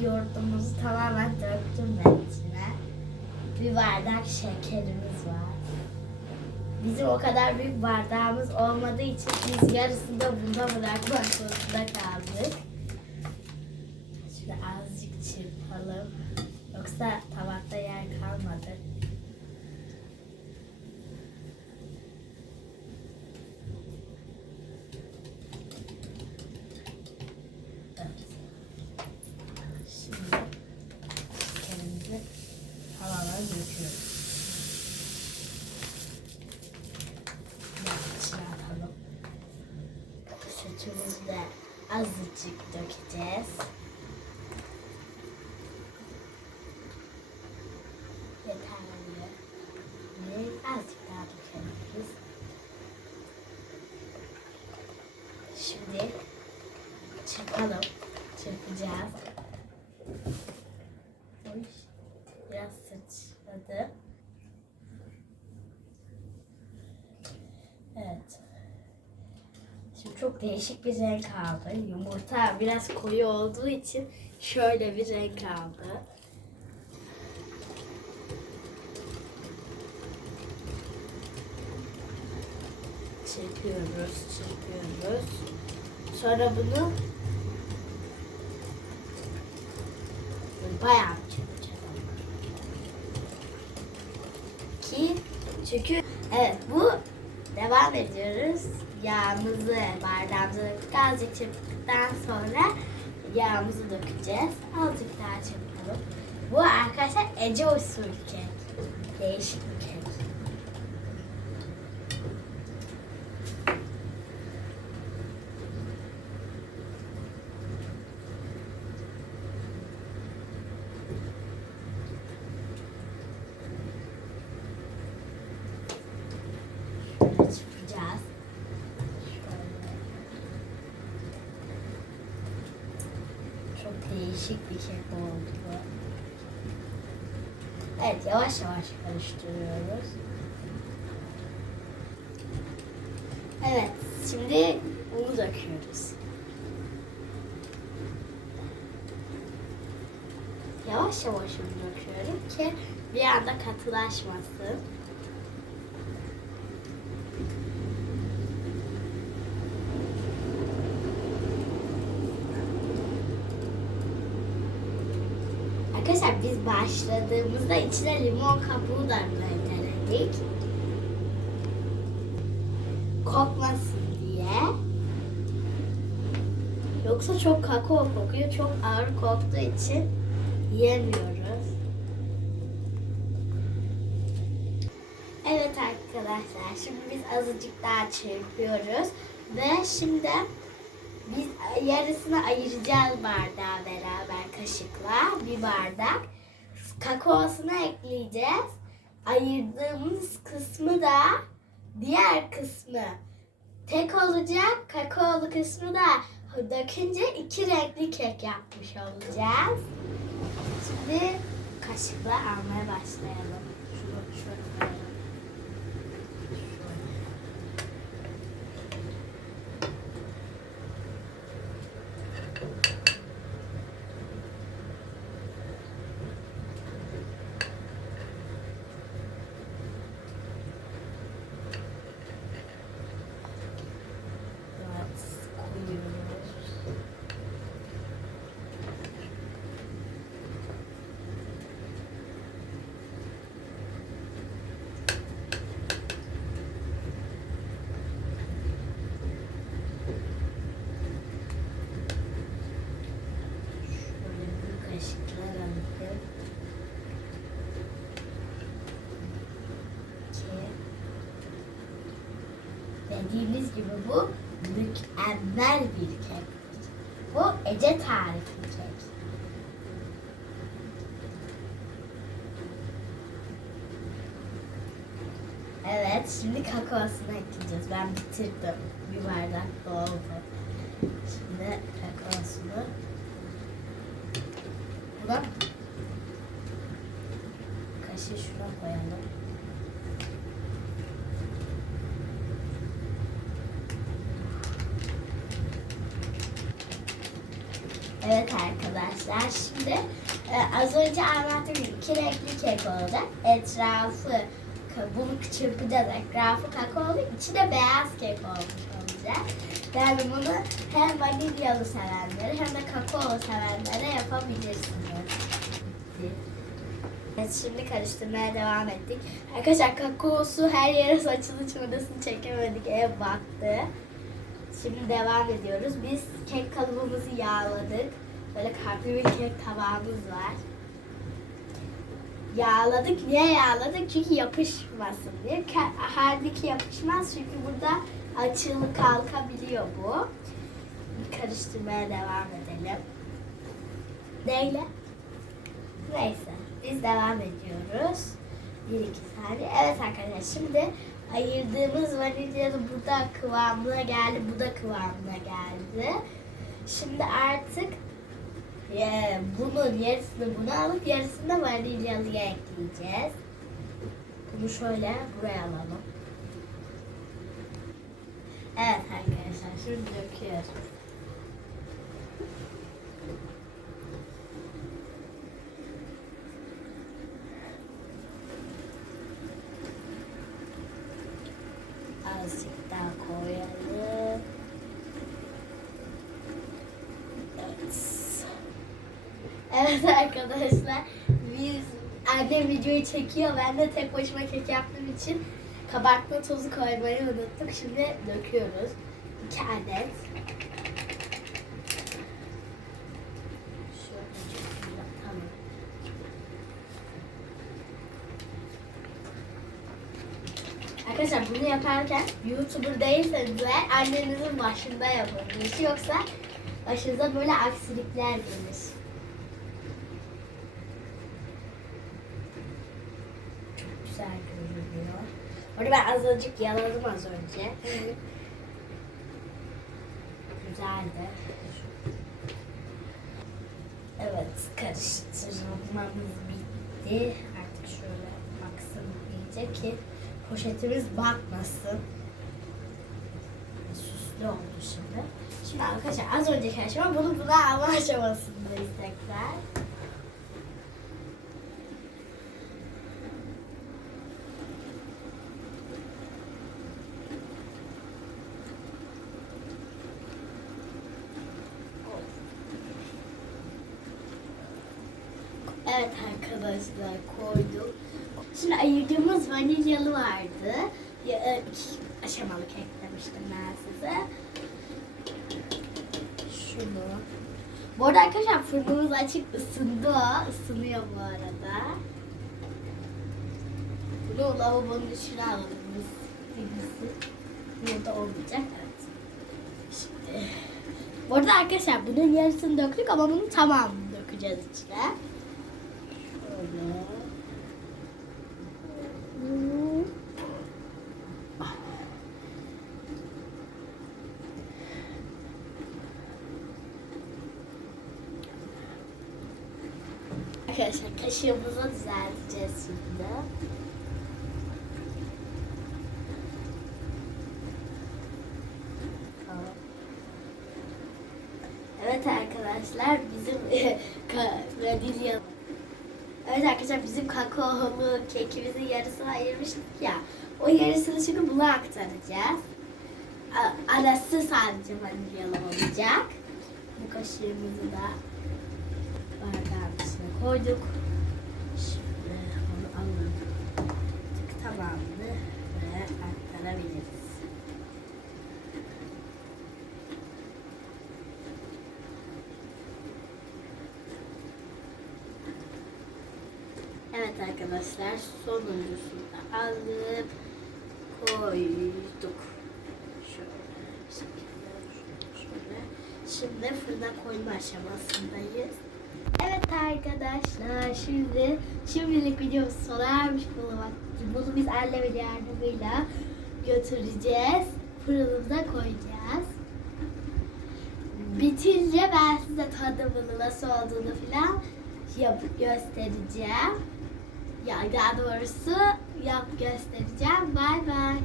yoğurtumuzu tamamen döktüm ben içine. Bir bardak şekerimiz var. Bizim o kadar büyük bardağımız olmadığı için biz yarısını da bunda bırakmak zorunda kaldık. Şimdi azıcık çırpalım. Yoksa tabakta yer kalmadı. Evet. Şimdi şekerimizi tamamen döküyoruz. Biraz içine atalım. De azıcık dökeceğiz. Yeterli. Azıcık daha dökebiliriz. Şimdi çırpalım. Çırpacağız. Biraz sıçradı. Evet. Şimdi değişik bir renk aldı. Yumurta biraz koyu olduğu için şöyle bir renk aldı. Çırpıyoruz, çırpıyoruz. Sonra bunu bayağı çırpacağız. Ki çünkü evet bu devam ediyoruz. Yağımızı bardağımıza döktük. Azıcık çırptıktan sonra yağımızı dökeceğiz. Azıcık daha çırpalım. Bu arkadaşlar Ece usulü kek. Değişik bir kek. Şöyle çırpacağız. Şöyle. Çok değişik bir kek oldu. Evet yavaş yavaş karıştırıyoruz. Evet şimdi unu döküyoruz. Yavaş yavaş unu döküyorum ki bir anda katılaşmasın. Arkadaşlar biz başladığımızda içine limon kabuğu da rendeledik. Kokmasın diye. Yoksa çok kakao kokuyor. Çok ağır koktuğu için yiyemiyoruz. Evet arkadaşlar şimdi biz azıcık daha çırpıyoruz. Ve şimdi biz yarısını ayıracağız bardağa beraber kaşıkla. Bir bardak. Kakaosunu ekleyeceğiz. Ayırdığımız kısmı da diğer kısmı tek olacak. Kakaolu kısmı da dökünce iki renkli kek yapmış olacağız. Şimdi kaşıkla almaya başlayalım. Şunu şöyle koyalım. Evet, koyuyoruz. Şöyle bir kaşıklar alıp iki Dediğimiz gibi bu mükemmel bir kektir. Bu Ece tarifli kek. Evet, şimdi kakaosunu ekleyeceğiz. Ben bitirdim. Bir bardak doldu. Şimdi kakaosunu Buna kaşığı şuna koyalım. Evet arkadaşlar. Şimdi e, az önce anlattığım gibi iki renkli kek olacak. Etrafı kabuk çırpacağız. Etrafı kakaolu, içi de beyaz kek olmuş olacak. Yani bunu hem vanilyalı sevenlere hem de kakaolu sevenlere yapabilirsiniz. Evet, şimdi karıştırmaya devam ettik. Arkadaşlar kakaosu her yere saçılı çorasını çekemedik. Ev battı. Şimdi devam ediyoruz. Biz kek kalıbımızı yağladık. Böyle kalpli bir kek tabağımız var. Yağladık. Niye yağladık? Çünkü yapışmasın diye. Halbuki yapışmaz çünkü burada açılı kalkabiliyor bu. Karıştırmaya devam edelim. Neyle? Neyse. Biz devam ediyoruz. Bir iki saniye. Evet arkadaşlar şimdi ayırdığımız vanilya da burada kıvamına geldi. Bu da kıvamına geldi. Şimdi artık e, bunun yarısını bunu alıp yarısını da vanilyalıya ekleyeceğiz. Bunu şöyle buraya alalım. Evet arkadaşlar şimdi döküyoruz. Azıcık daha koyalım. Evet. Evet arkadaşlar biz annem videoyu çekiyor. Ben de tek başıma kek yaptığım için kabartma tozu koymayı unuttuk. Şimdi döküyoruz. İki adet. Tamam. Arkadaşlar bunu yaparken YouTuber değilseniz eğer annenizin başında yapın. Yoksa başınıza böyle aksilikler gelir. Onu ben azıcık yaladım az önce. Güzeldi. Evet karıştırmamız bitti. Artık şöyle baksın iyice ki poşetimiz batmasın. Süslü oldu şimdi. Şimdi arkadaşlar az önceki aşama bunu buna alma aşamasındayız tekrar. Evet arkadaşlar koyduk. Şimdi ayırdığımız vanilyalı vardı. E, iki aşamalı kek demiştim ben size. Şunu. Bu arada arkadaşlar fırınımız açık ısındı o. Isınıyor bu arada. Bunu lavabonun içine alalım biz. Birisi. Burada olmayacak. Evet. Şimdi. Bu arada arkadaşlar bunun yarısını döktük ama bunun tamamını dökeceğiz içine. Şöyle. Arkadaşlar kaşığımızı düzelteceğiz şimdi. Evet arkadaşlar bizim vanilya Evet arkadaşlar bizim kakaolu kekimizin yarısını ayırmıştık ya. O yarısını şimdi buna aktaracağız. Arası sadece vanilyalı olacak. Bu kaşığımızı da bardağın içine koyduk. Şimdi onu alalım. Tamamını buraya aktarabiliriz. Evet arkadaşlar sonuncusunu da alıp koyduk. Şöyle. Şimdi fırına koyma aşamasındayız. Evet arkadaşlar şimdi şimdilik videomuz sona ermiş bulunmak. Bunu biz annemin yardımıyla götüreceğiz. Fırınımıza koyacağız. Bitince ben size tadımını nasıl olduğunu falan yapıp göstereceğim. Ya daha doğrusu yap göstereceğim. Bay bay.